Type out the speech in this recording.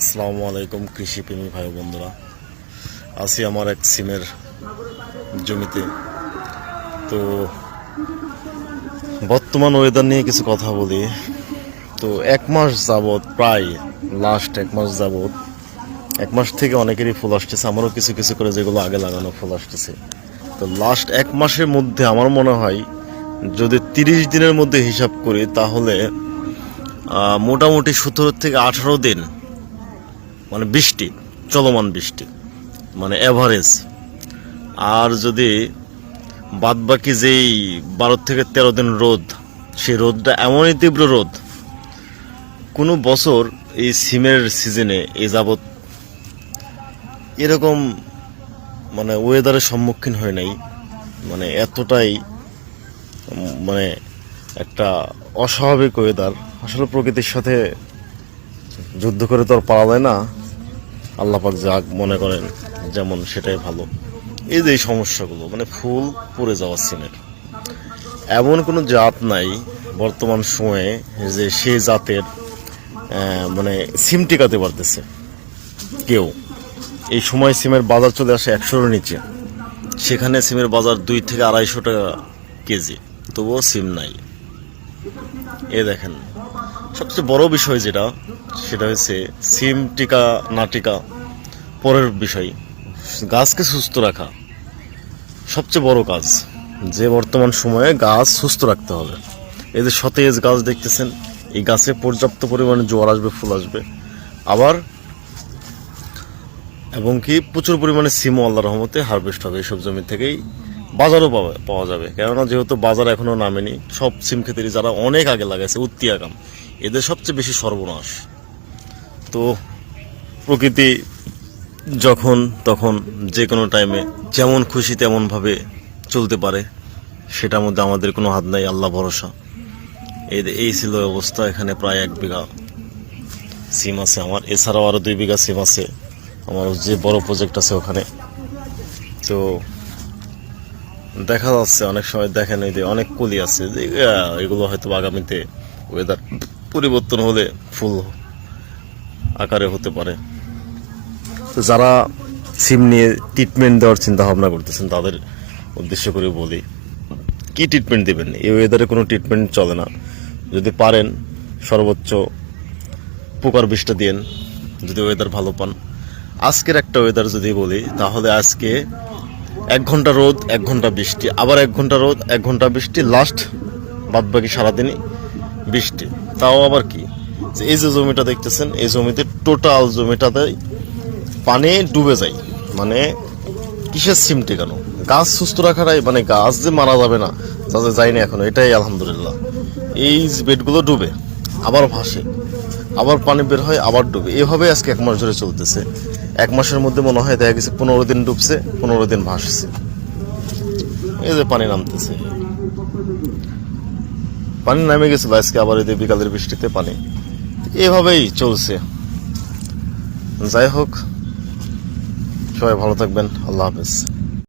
আসসালামু আলাইকুম কৃষিপ্রেমী ভাই বন্ধুরা আছি আমার এক সিমের জমিতে তো বর্তমান ওয়েদার নিয়ে কিছু কথা বলি তো এক মাস যাবৎ প্রায় লাস্ট এক মাস যাবৎ এক মাস থেকে অনেকেরই ফুল আসতেছে আমারও কিছু কিছু করে যেগুলো আগে লাগানো ফুল আসতেছে তো লাস্ট এক মাসের মধ্যে আমার মনে হয় যদি তিরিশ দিনের মধ্যে হিসাব করি তাহলে মোটামুটি সতেরো থেকে আঠারো দিন মানে বৃষ্টি চলমান বৃষ্টি মানে অ্যাভারেজ আর যদি বাদবাকি যেই বারো থেকে তেরো দিন রোদ সেই রোদটা এমনই তীব্র রোদ কোনো বছর এই সিমের সিজনে এ যাবৎ এরকম মানে ওয়েদারের সম্মুখীন হয় নাই মানে এতটাই মানে একটা অস্বাভাবিক ওয়েদার আসলে প্রকৃতির সাথে যুদ্ধ করে তো আর পাওয়া যায় না আল্লাপাক যা মনে করেন যেমন সেটাই ভালো এই যে সমস্যাগুলো মানে ফুল পড়ে যাওয়া সিমের এমন কোনো জাত নাই বর্তমান সময়ে যে সে জাতের মানে সিম টিকাতে পারতেছে কেউ এই সময় সিমের বাজার চলে আসে একশোর নিচে সেখানে সিমের বাজার দুই থেকে আড়াইশো টাকা কেজি তবুও সিম নাই এ দেখেন সবচেয়ে বড় বিষয় যেটা সেটা হচ্ছে সিম টিকা না টিকা পরের বিষয় গাছকে সুস্থ রাখা সবচেয়ে বড় কাজ যে বর্তমান সময়ে গাছ সুস্থ রাখতে হবে এই যে সতেজ গাছ দেখতেছেন এই গাছে পর্যাপ্ত পরিমাণে জোয়ার আসবে ফুল আসবে আবার এবং কি প্রচুর পরিমাণে সিমও আল্লাহ রহমতে হারভেস্ট হবে এইসব জমি থেকেই বাজারও পাবে পাওয়া যাবে কেননা যেহেতু বাজার এখনও নামেনি সব সিম ক্ষেতেরই যারা অনেক আগে লাগাইছে আগাম এদের সবচেয়ে বেশি সর্বনাশ তো প্রকৃতি যখন তখন যে কোনো টাইমে যেমন খুশি তেমনভাবে চলতে পারে সেটার মধ্যে আমাদের কোনো হাত নাই আল্লাহ ভরসা এদের এই ছিল অবস্থা এখানে প্রায় এক বিঘা সিম আছে আমার এছাড়াও আরও দুই বিঘা সিম আছে আমার যে বড় প্রজেক্ট আছে ওখানে তো দেখা যাচ্ছে অনেক সময় দেখেন ওই অনেক কলি আছে এগুলো হয়তো আগামীতে ওয়েদার পরিবর্তন হলে ফুল আকারে হতে পারে তো যারা সিম নিয়ে ট্রিটমেন্ট দেওয়ার চিন্তা ভাবনা করতেছেন তাদের উদ্দেশ্য করে বলি কি ট্রিটমেন্ট দেবেন এই ওয়েদারে কোনো ট্রিটমেন্ট চলে না যদি পারেন সর্বোচ্চ পোকার বিষটা দিয়েন যদি ওয়েদার ভালো পান আজকের একটা ওয়েদার যদি বলি তাহলে আজকে এক ঘন্টা রোদ এক ঘন্টা বৃষ্টি আবার এক ঘন্টা রোদ এক ঘন্টা বৃষ্টি লাস্ট বাদ বাকি সারাদিনই বৃষ্টি তাও আবার কি এই যে জমিটা দেখতেছেন এই জমিতে টোটাল জমিটাতে পানে ডুবে যায় মানে কিসের সিম টেকানো গাছ সুস্থ রাখাটাই মানে গাছ যে মারা যাবে না যাতে যায়নি এখনো এটাই আলহামদুলিল্লাহ এই বেডগুলো ডুবে আবার ভাসে আবার পানি বের হয় আবার ডুবে এভাবে আজকে এক মাস ধরে চলতেছে এক মাসের মধ্যে মনে হয় দেখা গেছে পনেরো দিন ডুবছে পনেরো দিন ভাসছে এই যে পানি নামতেছে পানি নামে গেছিল আজকে আবার এদের বিকালের বৃষ্টিতে পানি এভাবেই চলছে যাই হোক সবাই ভালো থাকবেন আল্লাহ হাফেজ